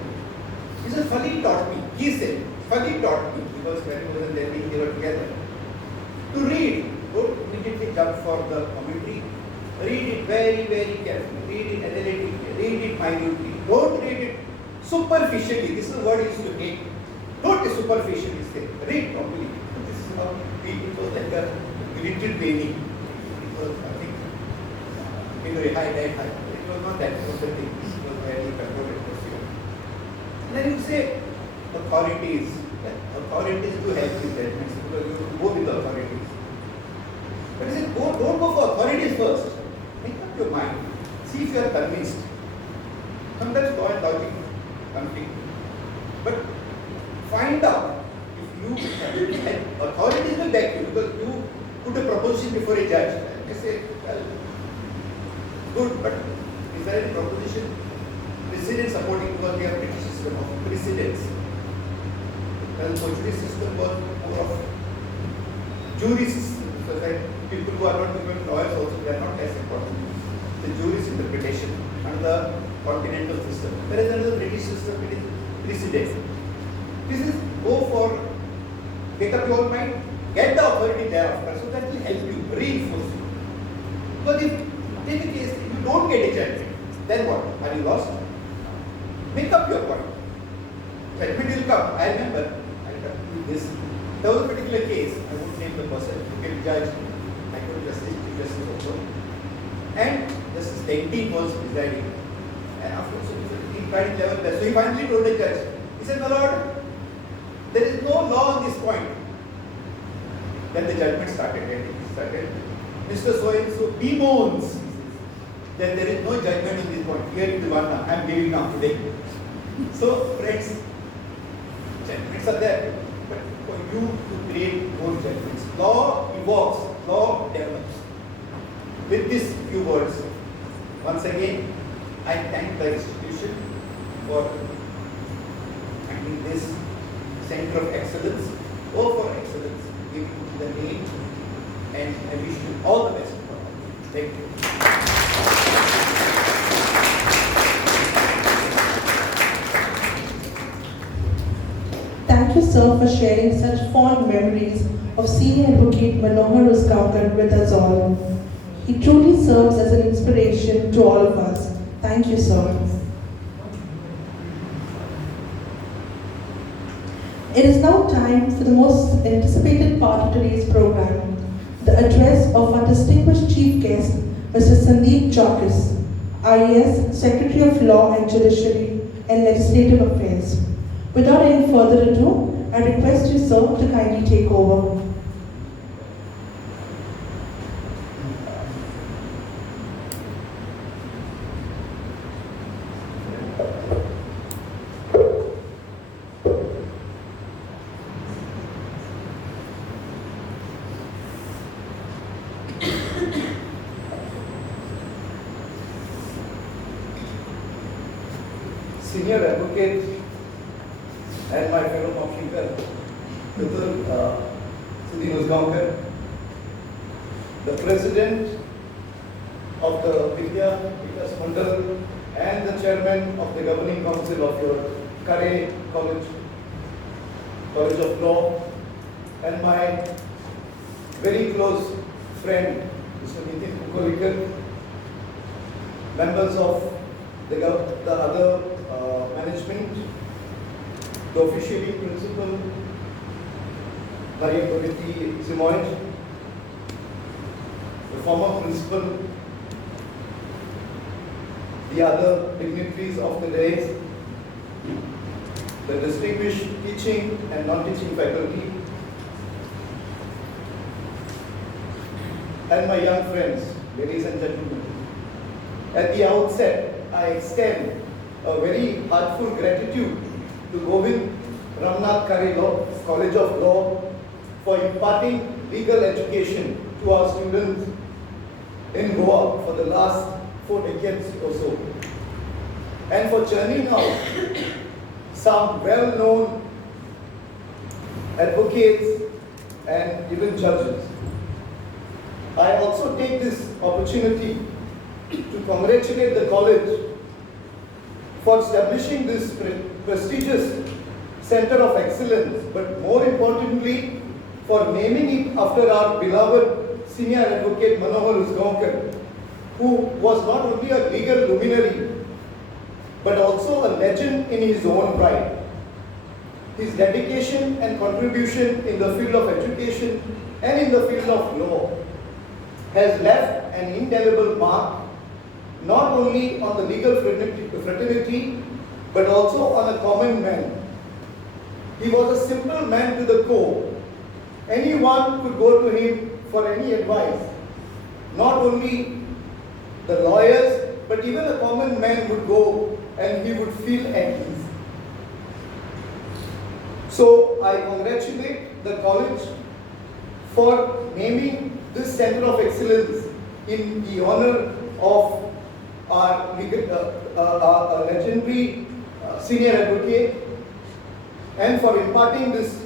He said, Fali taught me. He said, Fali taught me, because when he was in Delhi, they were together. To read, don't immediately jump for the commentary. Read it very, very carefully. Read it analytically. Read it minutely. Don't read it superficially. This is the word he used to hate. Don't be superficially. Read properly. This is how it was like a little baby. It was, I think, very high, very high. It was not that was the thing. It was very controlled atmosphere. And then you say, authorities. Yeah, authorities do help with judgments because you go with the authorities. But he said, don't go for authorities first. Make up your mind. See if you are convinced. Sometimes law and logic conflict. But find out if you and authorities will back you because you put a proposition before a judge. They say, well, good, but is there any proposition? Precedent supporting because we have British system of precedents. Well, the Portuguese system was more of jury system. So that people who are not even lawyers also, they are not as important. The jury's interpretation and the continental system. Whereas under the British system, it is precedent. This is go for, make up your mind, get the authority thereafter, so that will help you, reinforce you. Because if in the case you don't get a judgment, then what? Are you lost? Make up your point. Judgment will come. I remember, I'll tell you this. There was a particular case, I won't name the person, who get judged, I could justice, chief justice also. And Justice Denton was presiding. And after so he tried 11 best. So he finally told the judge, he said, my lord, there is no law on this point. Then the judgment started. And it started. Mr. So-and-so bemoans that there is no judgment on this point. Here is the one I am giving now today. So, friends, judgments are there. But for you to create more judgments, law evolves, law develops. With these few words, once again, I thank the institution for finding this center of excellence. Go for excellence, give the name, and I wish you all the best. Thank you. Thank you, sir, for sharing such fond memories of Senior Advocate MANOHAR USGAONKAR with us all. He truly serves as an inspiration to all of us. Thank you, sir. It is now time for the most anticipated part of today's program, the address of our distinguished chief guest, Mr. Sandip Jacques, IAS, Secretary of Law and Judiciary and Legislative Affairs. Without any further ado, I request you, sir, to kindly take over. Senior advocate and my fellow Mokhinkar, Sudin USGAONKAR, the president of the Vidya Vikas Mandal and the chairman of the governing council of your Kare College of Law, and my very close friend, Mr. Nitin Kunkolienkar, members of the other management, the officiating principal, Goretti Simoes, the former principal, the other dignitaries of the dais, the distinguished teaching and non-teaching faculty, and my young friends, ladies and gentlemen. At the outset, I extend a very heartful gratitude to Govind, Ramnath College of Law for imparting legal education to our students in Goa for the last 4 decades or so, and for churning out some well-known advocates and even judges. I also take this opportunity to congratulate the college for establishing this prestigious center of excellence, but more importantly, for naming it after our beloved senior advocate MANOHAR USGAONKAR, who was not only a legal luminary, but also a legend in his own right. His dedication and contribution in the field of education and in the field of law has left an indelible mark not only on the legal fraternity, but also on a common man. He was a simple man to the core. Anyone could go to him for any advice. Not only the lawyers, but even a common man would go and he would feel at ease. So I congratulate the college for naming this center of excellence in the honor of our legendary senior advocate, and for imparting this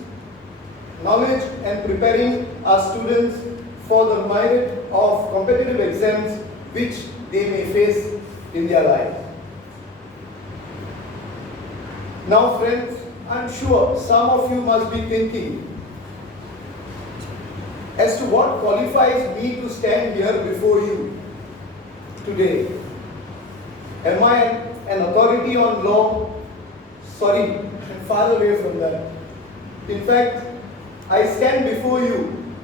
knowledge and preparing our students for the merit of competitive exams which they may face in their lives. Now friends, I'm sure some of you must be thinking as to what qualifies me to stand here before you today. Am I an authority on law? Sorry, I'm far away from that. In fact, I stand before you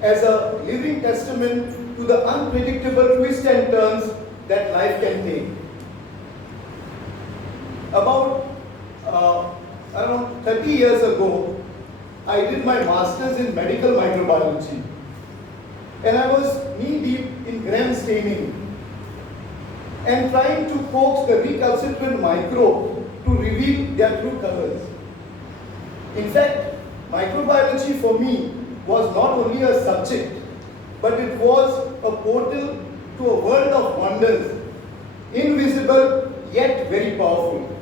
as a living testament to the unpredictable twists and turns that life can take. About around 30 years ago, I did my master's in medical microbiology, and I was knee-deep in gram staining and trying to coax the recalcitrant microbe to reveal their true colors. In fact, microbiology for me was not only a subject, but it was a portal to a world of wonders, invisible yet very powerful.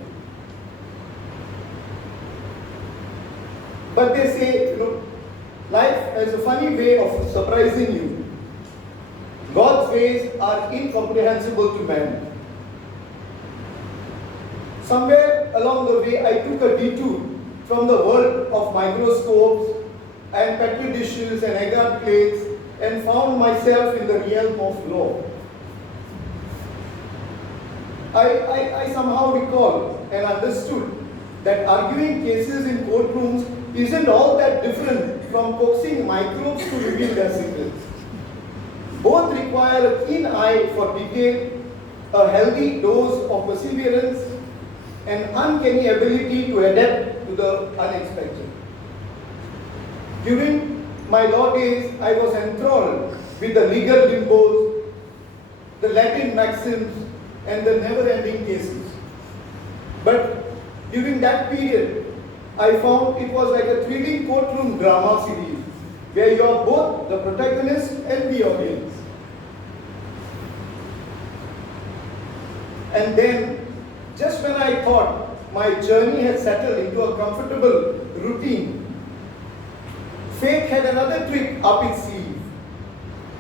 But they say, life has a funny way of surprising you. God's ways are incomprehensible to man. Somewhere along the way, I took a detour from the world of microscopes and petri dishes and agar plates and found myself in the realm of law. I somehow recall and understood that arguing cases in courtrooms isn't all that different from coaxing microbes to reveal their secrets. Both require a keen eye for detail, a healthy dose of perseverance, and uncanny ability to adapt to the unexpected. During my law days, I was enthralled with the legal limbos, the Latin maxims, and the never-ending cases. But during that period, I found it was like a thrilling courtroom drama series where you are both the protagonist and the audience. And then, just when I thought my journey had settled into a comfortable routine, fate had another trick up its sleeve.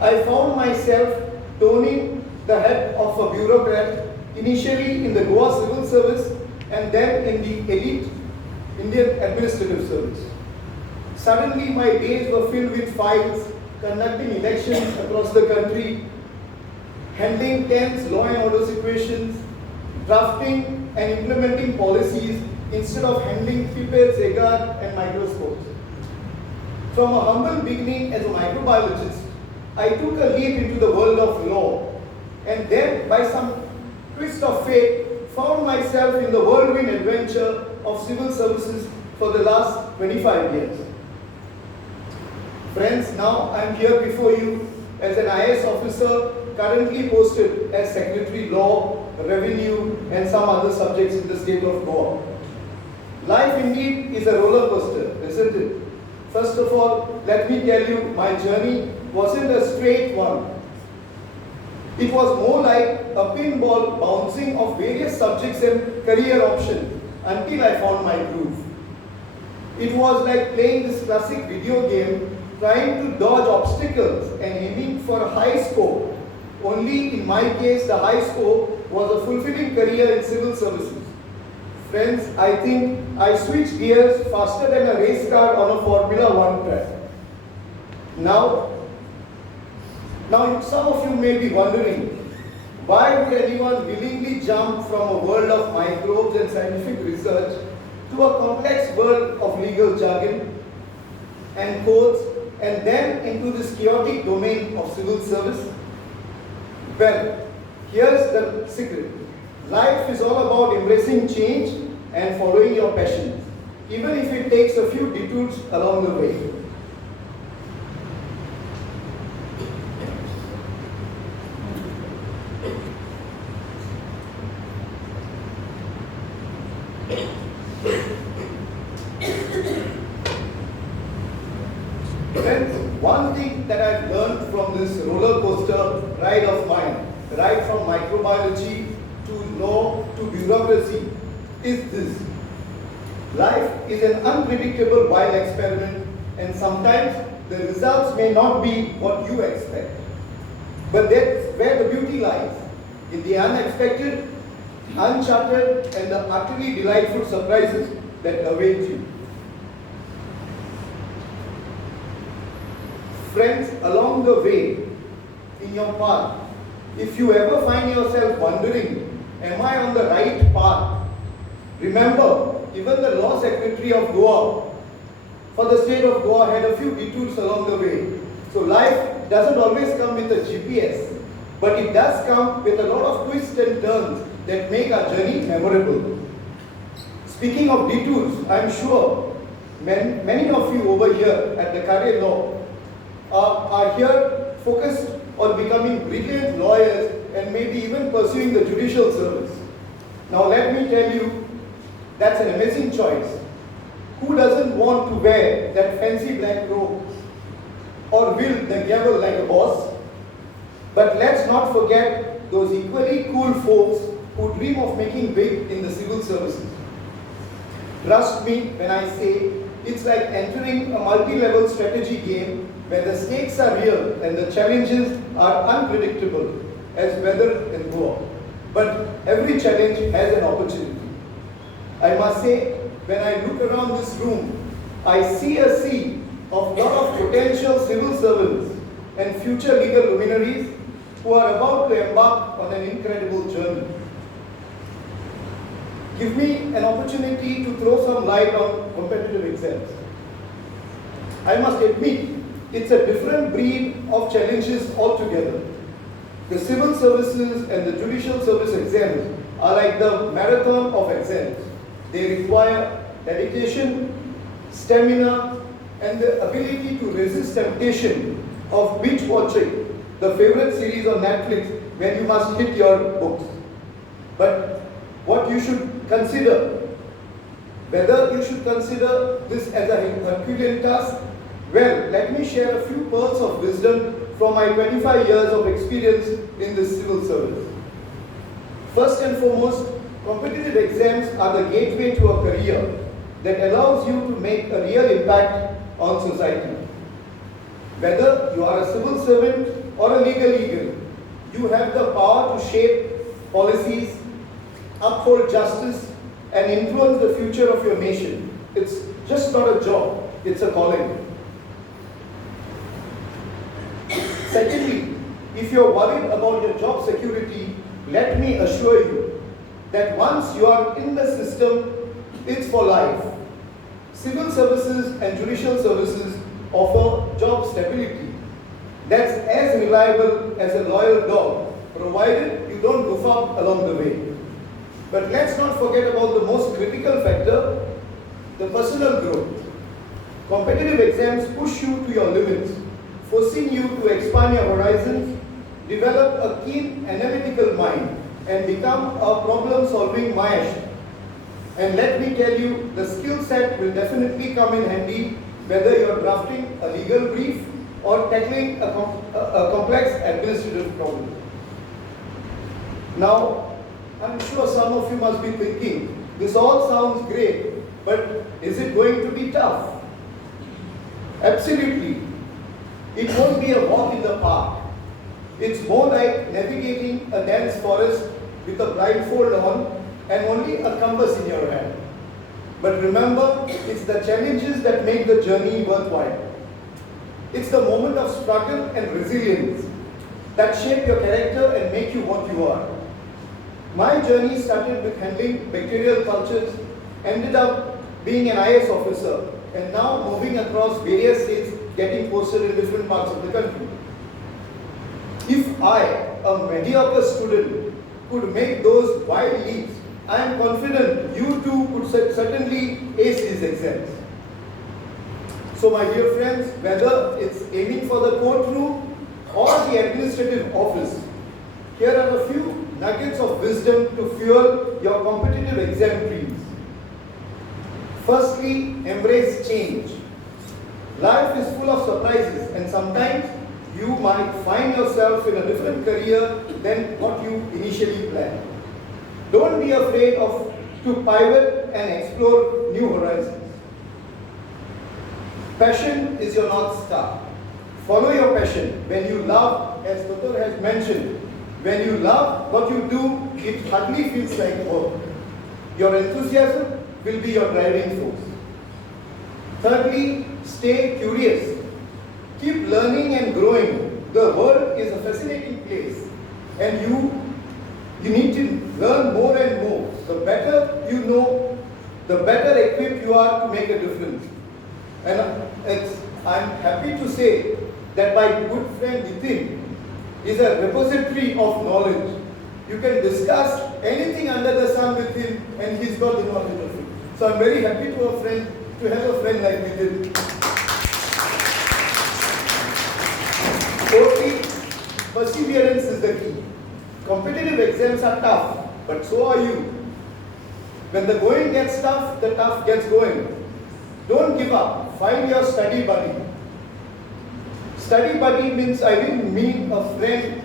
I found myself toning the head of a bureaucrat, initially in the Goa Civil Service and then in the elite Indian Administrative Service. Suddenly my days were filled with files, conducting elections across the country, handling tense law and order situations, drafting and implementing policies instead of handling pipettes, agar and microscopes. From a humble beginning as a microbiologist, I took a leap into the world of law, and then by some twist of fate, found myself in the whirlwind adventure of civil services for the last 25 years. Friends, now I am here before you as an IAS officer currently posted as Secretary Law, Revenue and some other subjects in the state of Goa. Life indeed is a roller coaster, isn't it? First of all, let me tell you, my journey wasn't a straight one. It was more like a pinball bouncing of various subjects and career options until I found my groove. It was like playing this classic video game, trying to dodge obstacles and aiming for a high score. Only in my case, the high score was a fulfilling career in civil services. Friends, I think I switched gears faster than a race car on a Formula One track. Now, some of you may be wondering, why would anyone willingly jump from a world of microbes and scientific research to a complex world of legal jargon and codes and then into this chaotic domain of civil service? Well, here's the secret. Life is all about embracing change and following your passion, even if it takes a few detours along the way. Friends, one thing that I've learned from this roller coaster ride of mine, right from microbiology to law to bureaucracy, is this. Life is an unpredictable wild experiment, and sometimes the results may not be what you expect. But that's where the beauty lies, in the unexpected, uncharted, and the utterly delightful surprises that await you. Friends, along the way, in your path, if you ever find yourself wondering, am I on the right path? Remember, even the Law Secretary of Goa for the state of Goa had a few detours along the way. So life doesn't always come with a GPS, but it does come with a lot of twists and turns that make our journey memorable. Speaking of detours, I'm sure many of you over here at the Kare Law are here focused on becoming brilliant lawyers and maybe even pursuing the judicial service. Now let me tell you, that's an amazing choice. Who doesn't want to wear that fancy black robe or wield the gavel like a boss? But let's not forget those equally cool folks who dream of making big in the civil services. Trust me when I say it's like entering a multi-level strategy game where the stakes are real and the challenges are unpredictable as weather in Goa. But every challenge has an opportunity. I must say, when I look around this room, I see a sea of lot of potential civil servants and future legal luminaries who are about to embark on an incredible journey. Give me an opportunity to throw some light on competitive exams. I must admit, it's a different breed of challenges altogether. The civil services and the judicial service exams are like the marathon of exams. They require dedication, stamina, and the ability to resist temptation of binge watching the favorite series on Netflix when you must hit your books. But what you should consider, whether you should consider this as a Herculean task, well, let me share a few pearls of wisdom from my 25 years of experience in the civil service. First and foremost, competitive exams are the gateway to a career that allows you to make a real impact on society. Whether you are a civil servant or a legal eagle, you have the power to shape policies, uphold justice, and influence the future of your nation. It's just not a job, it's a calling. Secondly, if you're worried about your job security, let me assure you that once you are in the system, it's for life. Civil services and judicial services offer job stability. That's as reliable as a loyal dog, provided you don't goof up along the way. But let's not forget about the most critical factor, the personal growth. Competitive exams push you to your limits, forcing you to expand your horizons, develop a keen analytical mind, and become a problem-solving maestro. And let me tell you, the skill set will definitely come in handy whether you're drafting a legal brief or tackling a complex administrative problem. Now, I'm sure some of you must be thinking, this all sounds great, but is it going to be tough? Absolutely. It won't be a walk in the park. It's more like navigating a dense forest with a blindfold on and only a compass in your hand. But remember, it's the challenges that make the journey worthwhile. It's the moment of struggle and resilience that shape your character and make you what you are. My journey started with handling bacterial cultures, ended up being an IS officer, and now moving across various states, getting posted in different parts of the country. If I, a mediocre student, could make those wild leaps, I am confident you too could certainly ace these exams. So my dear friends, whether it's aiming for the courtroom or the administrative office, here are a few nuggets of wisdom to fuel your competitive exam dreams. Firstly, embrace change. Life is full of surprises, and sometimes you might find yourself in a different career than what you initially planned. Don't be afraid to pivot and explore new horizons. Passion is your North Star. Follow your passion. When you love, as Dr. has mentioned, when you love what you do, it hardly feels like work. Your enthusiasm will be your driving force. Thirdly, stay curious. Keep learning and growing. The world is a fascinating place, and you need to learn more and more. The better you know, the better equipped you are to make a difference. And I'm happy to say that my good friend Nitin is a repository of knowledge. You can discuss anything under the sun with him, and he's got the knowledge of it. So I'm very happy to have a friend like Nitin. Fourthly, perseverance is the key. Competitive exams are tough, but so are you. When the going gets tough, the tough gets going. Don't give up. Find your study buddy. Study buddy means I didn't mean a friend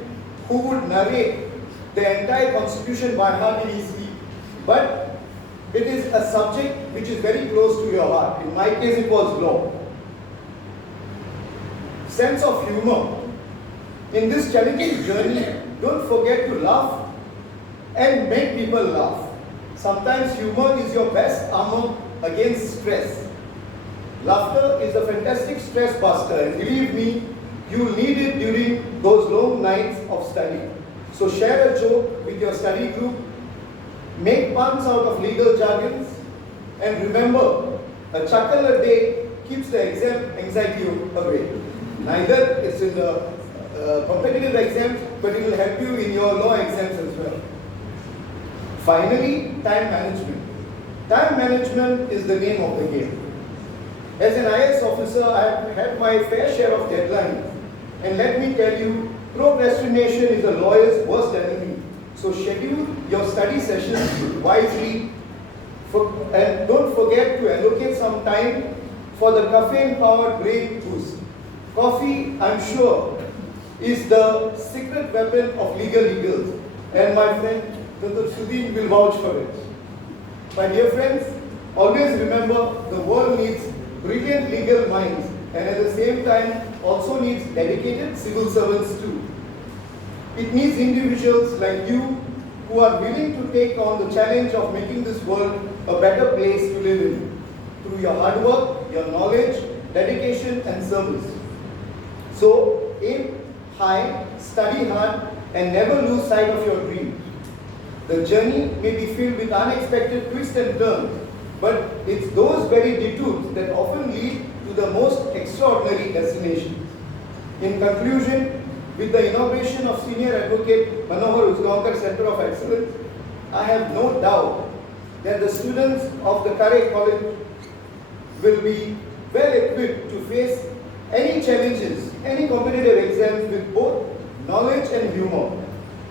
who would narrate the entire constitution by heart in his sleep, but it is a subject which is very close to your heart. In my case, it was law. Sense of humor. In this challenging journey, don't forget to laugh and make people laugh. Sometimes humor is your best armor against stress. Laughter is a fantastic stress buster, and believe me, you'll need it during those long nights of study. So share a joke with your study group, make puns out of legal jargons, and remember, a chuckle a day keeps the exam anxiety away. Neither it's in the competitive exams, but it will help you in your law exams as well. Finally, time management. Time management is the name of the game. As an IS officer, I have had my fair share of deadlines. And let me tell you, procrastination is a lawyer's worst enemy. So schedule your study sessions wisely, and don't forget to allocate some time for the caffeine-powered brain boost. Coffee, I'm sure, is the secret weapon of legal eagles, and my friend Dr. Sudin will vouch for it. My dear friends, always remember the world needs brilliant legal minds, and at the same time also needs dedicated civil servants too. It needs individuals like you who are willing to take on the challenge of making this world a better place to live in through your hard work, your knowledge, dedication and service. So aim high, study hard, and never lose sight of your dream. The journey may be filled with unexpected twists and turns, but it's those very detours that often lead to the most extraordinary destinations. In conclusion, with the inauguration of Senior Advocate MANOHAR USGAONKAR Center of Excellence, I have no doubt that the students of the Kare College will be well equipped to face any challenges, any competitive exams with both knowledge and humor.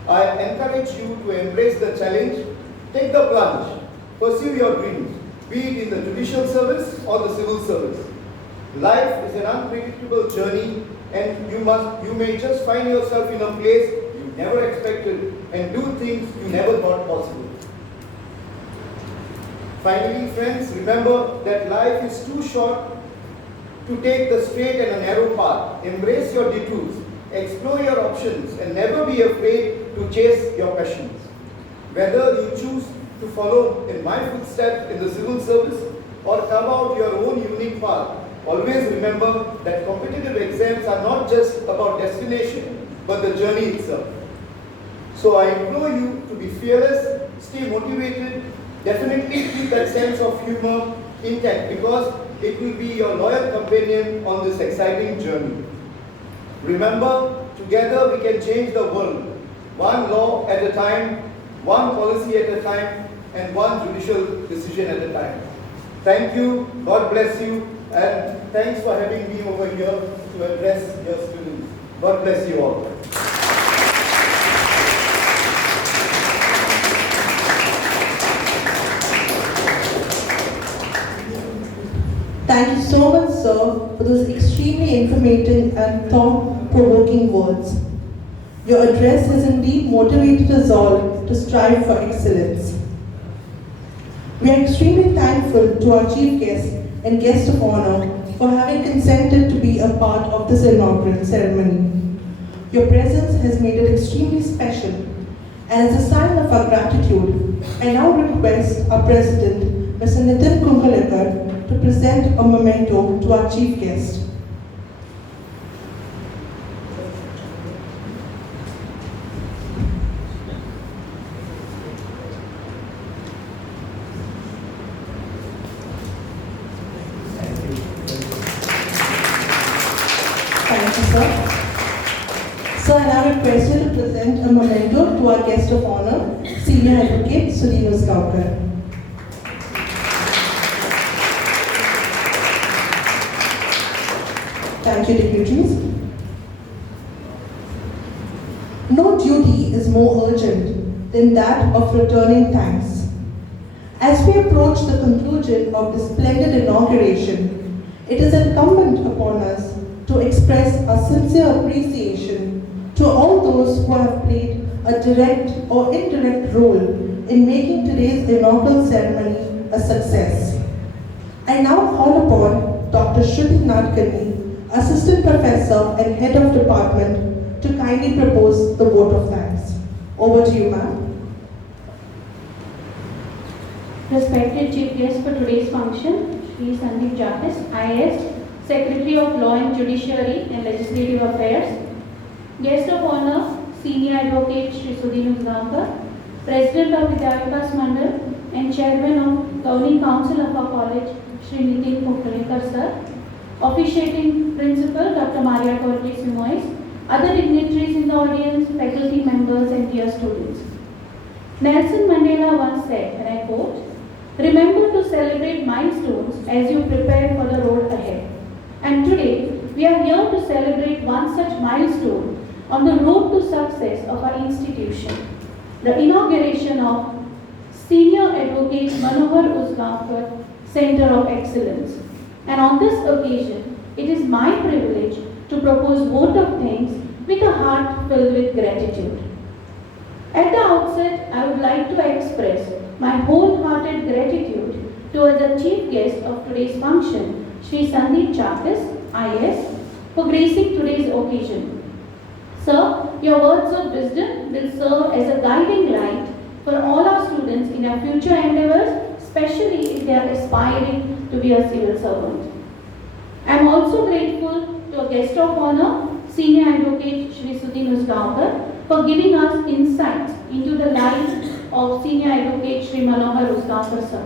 I encourage you to embrace the challenge, take the plunge, pursue your dreams, be it in the judicial service or the civil service. Life is an unpredictable journey, and you may just find yourself in a place you never expected and do things you never thought possible. Finally, friends, remember that life is too short to take the straight and a narrow path. Embrace your detours, explore your options, and never be afraid to chase your passions. Whether you choose to follow in my footsteps in the civil service or carve out your own unique path, always remember that competitive exams are not just about destination, but the journey itself. So I implore you to be fearless, stay motivated, definitely keep that sense of humor intact, because it will be your loyal companion on this exciting journey. Remember, together we can change the world, one law at a time, one policy at a time, and one judicial decision at a time. Thank you, God bless you, and thanks for having me over here to address your students. God bless you all. Thank you so much, sir, for those extremely informative and thought-provoking words. Your address has indeed motivated us all to strive for excellence. We are extremely thankful to our chief guest and guest of honor for having consented to be a part of this inaugural ceremony. Your presence has made it extremely special, and as a sign of our gratitude, I now request our President, Mr. Nitin Kunkolienkar, to present a memento to our chief guest. Thank you, sir. Sir, I now request you to present a memento to our guest of honor, Senior Advocate Shri Usgaonkar. Thank you, deputies. No duty is more urgent than that of returning thanks. As we approach the conclusion of this splendid inauguration, it is incumbent upon us to express our sincere appreciation to all those who have played a direct or indirect role in making today's inaugural ceremony a success. I now call upon Dr. Arun Nadkarni, Assistant Professor and Head of Department, to kindly propose the vote of thanks. Over to you, ma'am. Respected Chief Guest for today's function, Shri Sandip Jacques, IAS, Secretary of Law and Judiciary and Legislative Affairs. Guest of Honor, Senior Advocate Shri Sudin Usgaonkar, President of Vidyavakas Mandal and Chairman of Governing Council of our College, Shri Nitin Kunkolienkar, sir. Officiating Principal, Dr. Goretti Simoes, other dignitaries in the audience, faculty members and dear students. Nelson Mandela once said, and I quote, "Remember to celebrate milestones as you prepare for the road ahead." And today, we are here to celebrate one such milestone on the road to success of our institution, the inauguration of Senior Advocate MANOHAR USGAONKAR Center of Excellence. And on this occasion, it is my privilege to propose vote of thanks with a heart filled with gratitude. At the outset, I would like to express my wholehearted gratitude towards the chief guest of today's function, Shri Sandip Jacques, IAS, for gracing today's occasion. Sir, your words of wisdom will serve as a guiding light for all our students in their future endeavors, especially if they are aspiring to be a civil servant. I am also grateful to a guest of honor, Senior Advocate Shri Sudin Usgaonkar, for giving us insights into the life of Senior Advocate Shri MANOHAR USGAONKAR, sir.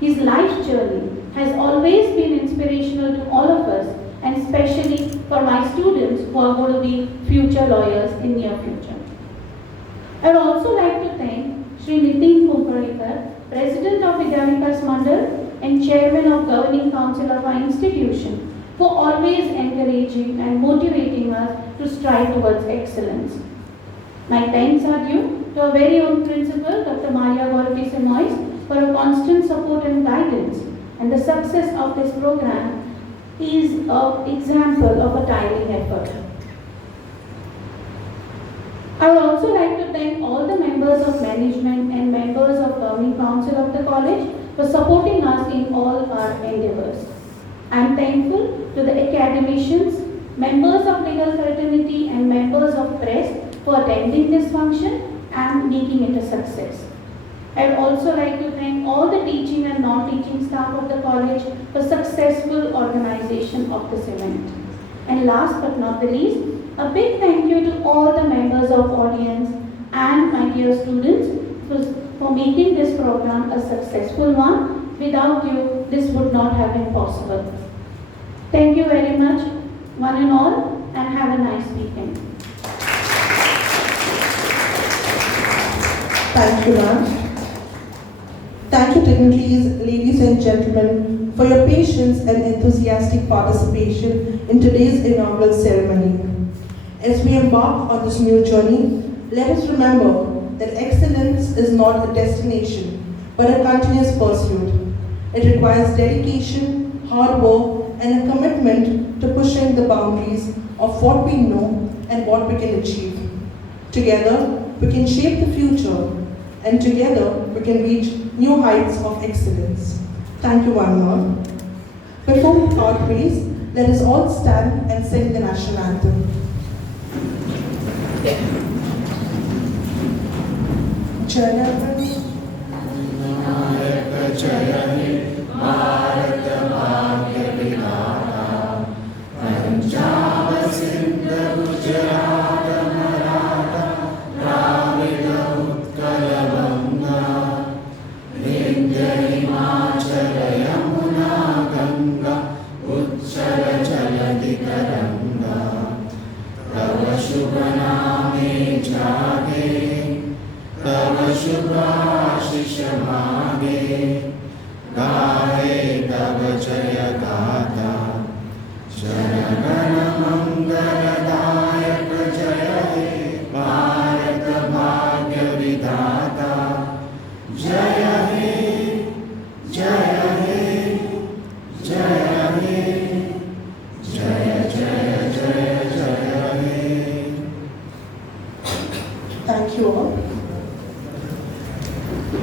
His life journey has always been inspirational to all of us, and especially for my students who are going to be future lawyers in near future. I would also like to thank Shri Nitin Kunkolienkar, President of Vidyavakas Mandal and Chairman of Governing Council of our institution, for always encouraging and motivating us to strive towards excellence. My thanks are due to our very own principal, Dr. Goretti Simoes, for her constant support and guidance. And the success of this program is an example of a tiring effort. I would also like to thank all the members of management and members of Governing Council of the college for supporting us in all our endeavors. I am thankful to the academicians, members of legal fraternity and members of press for attending this function and making it a success. I would also like to thank all the teaching and non-teaching staff of the college for successful organization of this event. And last but not the least, a big thank you to all the members of audience and my dear students for making this program a successful one. Without you, this would not have been possible. Thank you very much, one and all, and have a nice weekend. Thank you, ma'am. Thank you, dignitaries, ladies and gentlemen, for your patience and enthusiastic participation in today's inaugural ceremony. As we embark on this new journey, let us remember that excellence is not a destination, but a continuous pursuit. It requires dedication, hard work, and a commitment to pushing the boundaries of what we know and what we can achieve. Together, we can shape the future, and together, we can reach new heights of excellence. Thank you one more. Before we part ways, let us all stand and sing the national anthem. तव शुभाशिष मागे